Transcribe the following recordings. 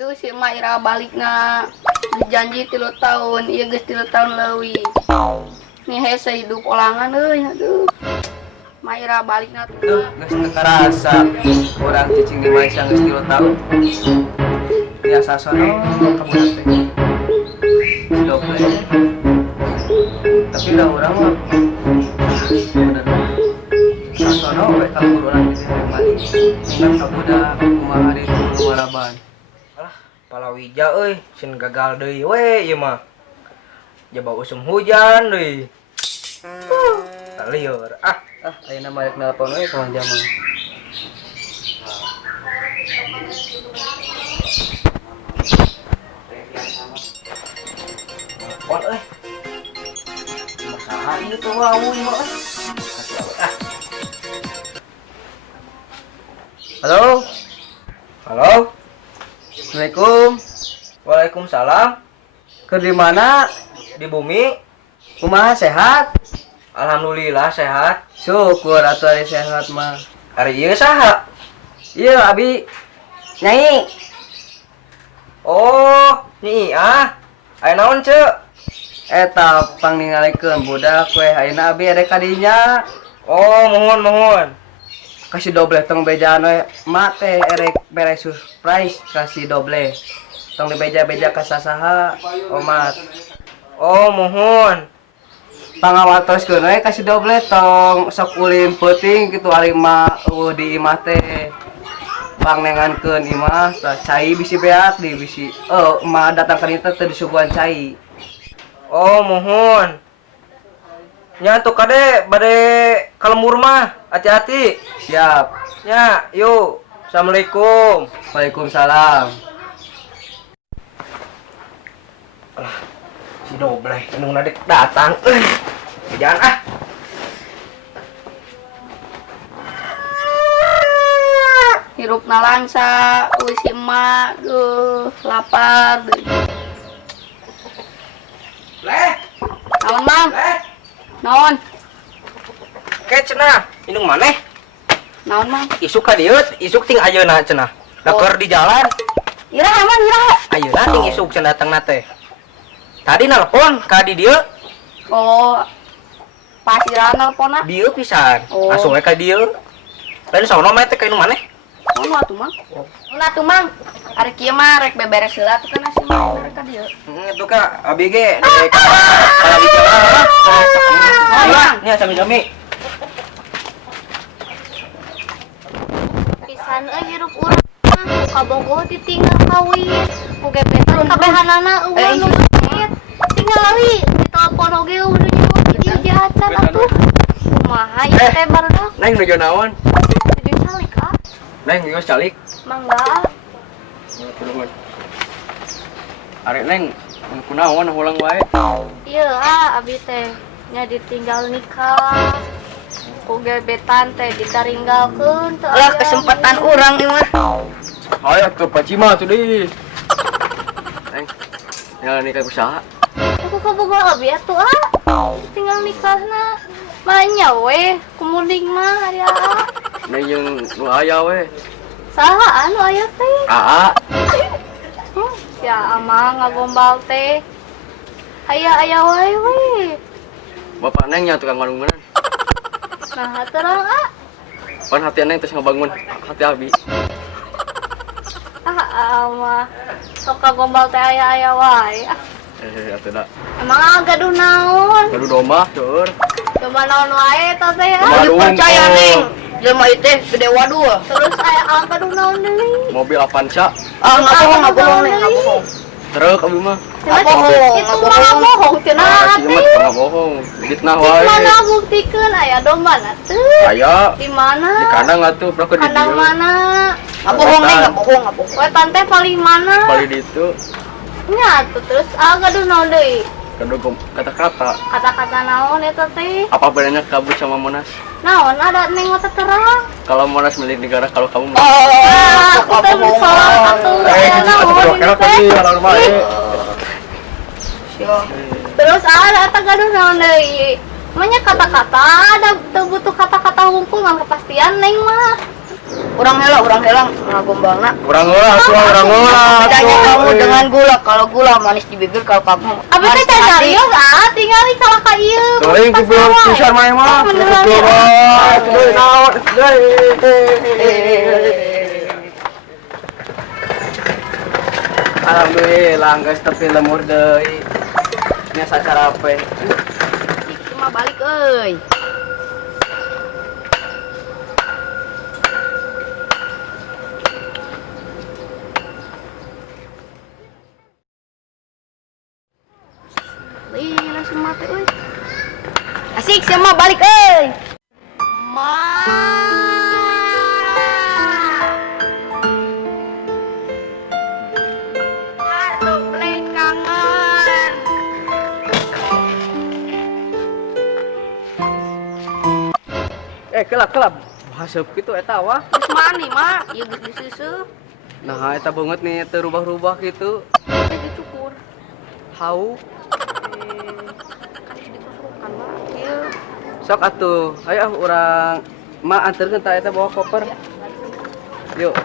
Duh si Maira balikna janji 3 tahun, ieu geus 3 tahun leuwih. Nih hese hidup olangan euy, aduh. Maira balikna tuh. Geus teu karasa urang cicing di Malaysia geus 3 tahun. Biasa sono kabudak teh. Doble. Tapi lah urang mah bener. Sasono we kalau urang di mari. Ingat kabudak kumaha di lumaraban. Alah, palawija euy, sin gagal deui we ieu mah. Jaba usum hujan deui. Liur. Ayeuna mah rek nelpon we ka Mang Jamal. Nelpon euy. Masaha ieu teh wau ieu mah. Halo? Halo? Assalamualaikum. Waalaikumsalam. Keur di mana? Di bumi? Kumaha sehat? Alhamdulillah sehat. Syukur atuh ari sehat mah. Ari ieu saha? Ieu abi Nyai. Oh, Nyi ah. Aya naon, Ceu? Eta pangningalikeun budak we ayeuna abi ada kadinya. Oh, mohon. Kasih doble tong bejaan we. Mak teh erek bere surprise kasih doble. Tong dibeja-beja ka sasaha, Omat. Oh, mohon. Pangawatos we kasih doble tong sok ulin peuting kitu ari mah di imah teh. Pangnengankeun imah tah cai bisi beak di bisi. Mah datang ka dieu teh disuguhan cai. Oh, mohon. Nya tuh kade bade kalembur mah, hati-hati. Siap. Nya, yuk. Assalamualaikum. Waalaikumsalam. Alah, si dobleh anu nadek datang. Jangan ah. Hirupna langsa, euy si emak, duh lapar. Leh. Naon, Mang? Leh. Naon? Ke cenah, indung maneh? Naon, Mang? Isuk ka dieu, isuk ting ayeuna cenah. Da keur di jalan. Iraha, Mang, iraha. Ayeuna ting isuk cenah datangna teh. Tadi nelpon ka di dieu. Oh. Pas iraha nelponna. Dieu pisan. Oh. Langsung we ka dieu. Lain sono mah teh ka indung maneh. Oh, atuh, Mang. Atuh, Mang. Ari kieu mah rek beberes heula atuh kana si Mang rek ka dieu. Itu kak, abi ge dari kalau bicara Mang. Nih sami-sami. Pisan hirup urang kabogoh ditinggal kawin oge betan kabehanana eueuh nu geus tinggal lali ditelepon oge udah nyuruh di dieu acan atuh kumaha ieu teh barudak Neng nuju naon? tujuh calik ah Neng geus calik. mangga Arek neng kunaon ulang wae. ieu abi teh nya ditinggal nikah ku gebetan teh ditaringgalkeun teu Lah kesempatan urang ieu mah. Aya tuh pacima tuh deui. Neng, yang nikah usaha. aku kabogoh abi atuh tinggal nikahna manya we kumuding mah hari Neng yang nu aya we. saha anu aya teh Aa. ya amang ngagombal teh aya wae we Bapak neng nya tukang bangunan. nah terang Pan hati neng terus ngebangun hati abi. mah sok ngagombal teh aya wae Atuh da. emang gaduh naon Baru domah tur. cuma naon wae tah teh Waduh, Percaya, oh. Neng. Jelema ieu teh gede waduh. terus aya gaduh naon deui Mobil Avanza. Enggak bohong, Neng, enggak bohong. Truk abi mah. cenah bohong, itu bohong. mah bohong cenah Si teh emat tengah bohong. Fitnah wae. mana buktikeun aya domba na teh Aya di mana di kandang atuh pernah di kandang dieu. mana Enggak bohong, Neng, enggak bohong, enggak bohong. wetan teh paling mana Kali di itu nya tuh terus gaduh naon deui kedua kata-kata. kata-kata naon eta teh Apa bedanya kabut sama Monas? naon ada neng mata terang Kalau Monas milik negara, kalau kamu milik. aku teh salah atuh aya naon ini teh terus ada eta gaduh naon deui manya kata-kata ada teu butuh kata-kata hungkul ngan kepastian neng mah Urang helang gombangna. Urang ngolah atuh, urang ngolah. Bedanya kamu dengan gula. Kalau gula manis di bibir, kalau kamu Abi teh manis di hati. carios tinggal salah ka ieu. Teuing ku belum pisan mah mah. Teuing naon, alhamdulillah geus tepi lemur deui. Nya sacara apa? Cuma balik euy. Langsung mati euy. Asik sama balik euy. Aduh, Bleng kangen. Kelap. Haseup kitu eta wah. Geus mandi mah, ieu geus diseuseuk. Nah, eta banget nih teu rubah-rubah gitu. Geus dicukur. Hau. Kan dikusurukan mah. Ieu. Sok atuh. Ayo urang mah anterkeun ta eta bawa koper. Yuk.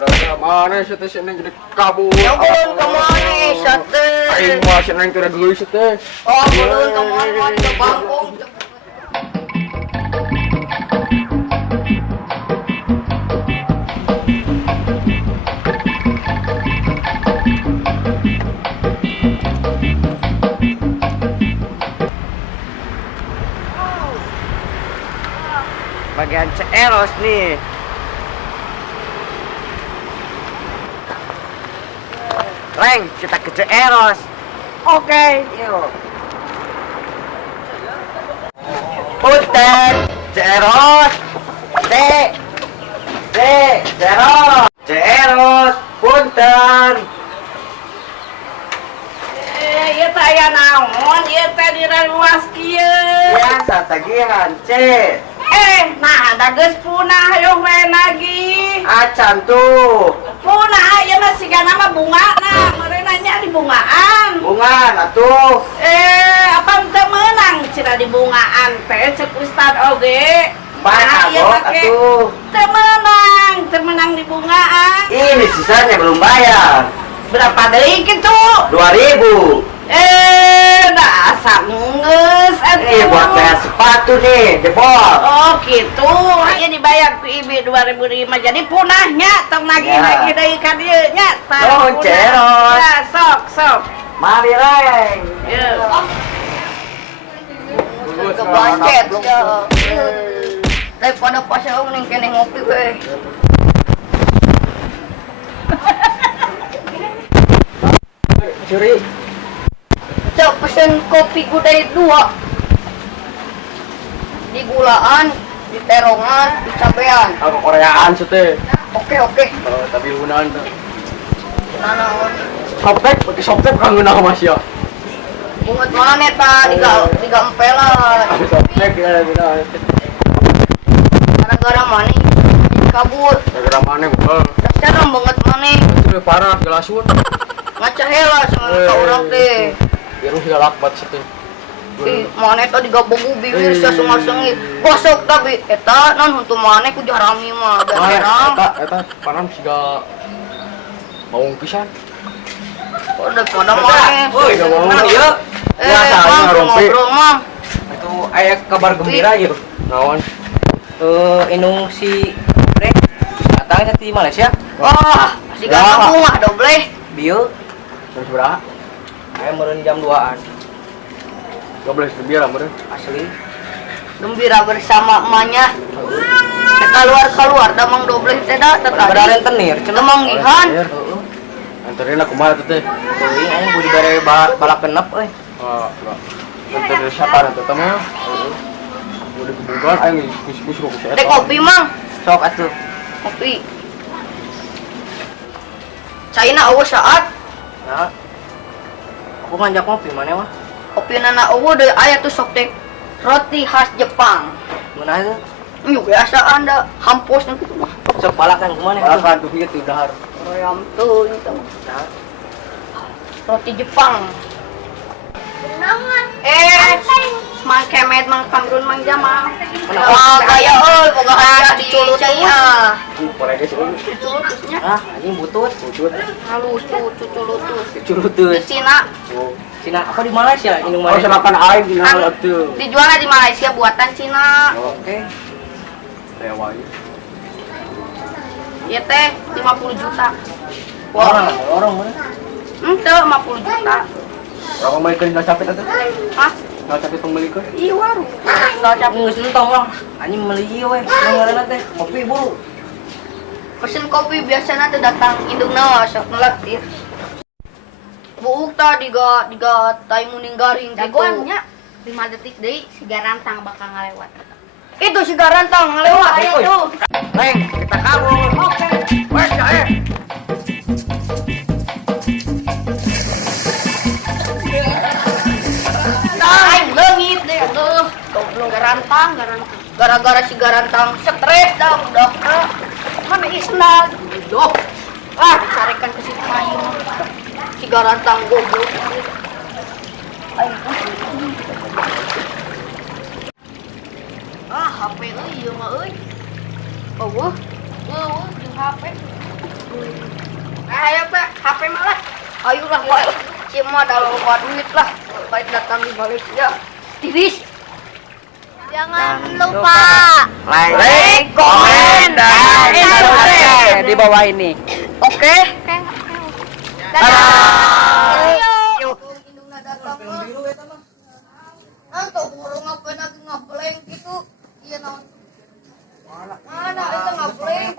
Rasa mana sih teh seneng gede kabur. Ya ulun ka mana sate. Aing mah seneng teh geus teh. Oh, ulun ka mana ke Bangkong. Bagian Ceeros nih. Reng, kita ke Ceeros. Oke, yuk. Punten, Ceeros. Ceeros. Ceeros, punten. Ieu teh aya naon? Ieu teh di ruas kieu. Biasa tagihan, C. Nah ada geus punah hayong we lagi. Acan tuh. Punah ieu mah sigana mah bungana, meureunna nya di bungaan. Bungan atuh. Apa teu meunang cenah di bungaan teh ceuk Ustad oge. Banyak ieu kok make atuh. teu menang di bungaan. Ini sisanya belum bayar. Berapa deui kitu? 2.000. Dasar geus atuh. Buat bayar sepatu nih, jebol. Oh gitu, hanya dibayar ku ibu 2005 jadi punahnya tong nagih Ya. lagi dari ka dieu nya. Oh, Ceros. Ya, sok. Mari Reng. Ya. Bagus, Kebancet belum. ya. Daripada pas aku ning kene ngopi we. Curi. Cok pesen kopi gudai 2. Di gulaan, di terongan, di cabean. Aku Koreaan sete. Oke. Tapi gunaan tuh. Nanaon? Soptek, pakai soptek kan guna sama Masya. Bunget mana ta diga empelan. Soptek ya guna. Gara-gara mana kabur. Gara mana gua? Dasar banget mana Itu parah gelasun. ngaca hela sama ka urang teh. Biar lu galak banget sete. Mana eta digabogu bibir sasungit gosok tapi eta non untuk mana ku jarami mah garang. Eta panan siga maung pisan. Udah pada mana. Woi, enggak mau ieu. Biasa Mang, ngarumpi. ngobrol mang. Itu aya kabar gembira ieu. Naon? Inung si Brek datangnya di Malaysia. Wah, si gak bunga doble. Bieu jam berapa? Aya meureun jam 2-an. 12 gembira meureun. Asli. Gembira bersama emaknya. Keluar da mang doble teh da Beneran tenir, cenah Kemanggihan. Anterin aku mah teh. Teuing aing budi bare balak genep euy. Enggak. Anterin siapa nanti teh mah? Udah kebukan aing kus-kus ku saya. Teh kopi mang. Sok atuh. Kopi. Caina eueuh saat. Ya. Aku ngajak ngopi mana mah? Kopi nana eueuh deui aya tuh sok teh roti khas Jepang. Mana itu? Ieu biasa anda hampus nu kitu mah. Sok balakan kemana? Balakan tuh kieu dahar. Royam tuh itu. Roti Jepang. Naon? Mang Kemet, Mang Kamrun, Mang Jamal. Wah, gaya euy, boga hadiah di ya. Culut-culutnya. Ah, anjing butut. Halus tuh, cucu lutus. Culutut. Di Cina, Cina apa di Malaysia? Indung Oh, Malaysia. serapan air di kan nama tuh. dijualnya di Malaysia buatan Cina. Oke. Lewat. Ya teh 50 juta. Orang mana? Ente 50 juta. Orang mau ikan nggak capek atau? Hah? Nggak capek pembeli kan? Iya warung. Enggak capek geus entong lah. Anjing meuli ieu we. Ngaranna teh kopi buru. Pesen kopi biasanya tuh datang indungna sok ngelaktir. Buuk tadi diga tai muning garing gitu. Dagoannya 5 detik deui si garantang bakal ngalewat. Itu si garantang ngelewat itu. Neng, kita kabur. Oke. Wes, ae. Nah, leungit deh tuh. Goblok garantang. Gara-gara si garantang stres dah udah. Mana isna goblok. Carikan ke situ main. Si garantang goblok. Ayo. HP euy ieu mah euy. Eueuh. Jeung HP. Ayo, Pak, HP mah lah. Ayo lah, Pak. Ieu mah da loba duit lah. Baik datang di Malaysia. Tiris. Jangan lupa Like, komen, dan subscribe di bawah ini. Oke. Dadah. Indungna datang mah. Nanti burung ngapleng gitu. Iya naon. Mana itu ngapleng?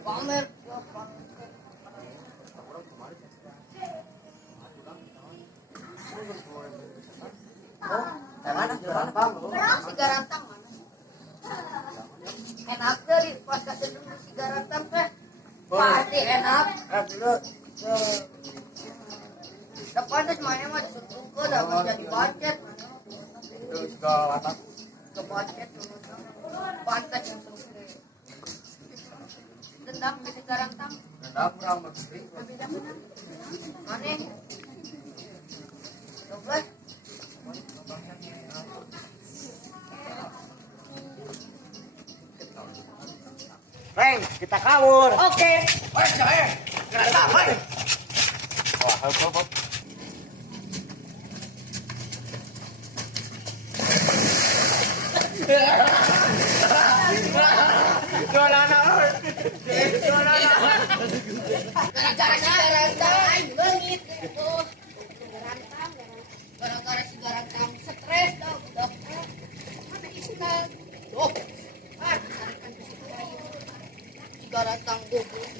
Pamer. Si garantang mana? Enak dari pas kasih dulu si garantang teh. Pasti enak. Depan teh semuanya mah disuruh ke dapat jadi budget. Ke budget pantas yang suka. Dendam ke si garantang. Mana? Coba. Neng, kita kabur. Oke. Wes, ae. Gerasa, wes. Wah, hop. Gara-gara si garantang leungit gitu. Gara-gara si garantang stres dah udah. Mana isna? Carikan ke situ ayo. Si garantang goblok.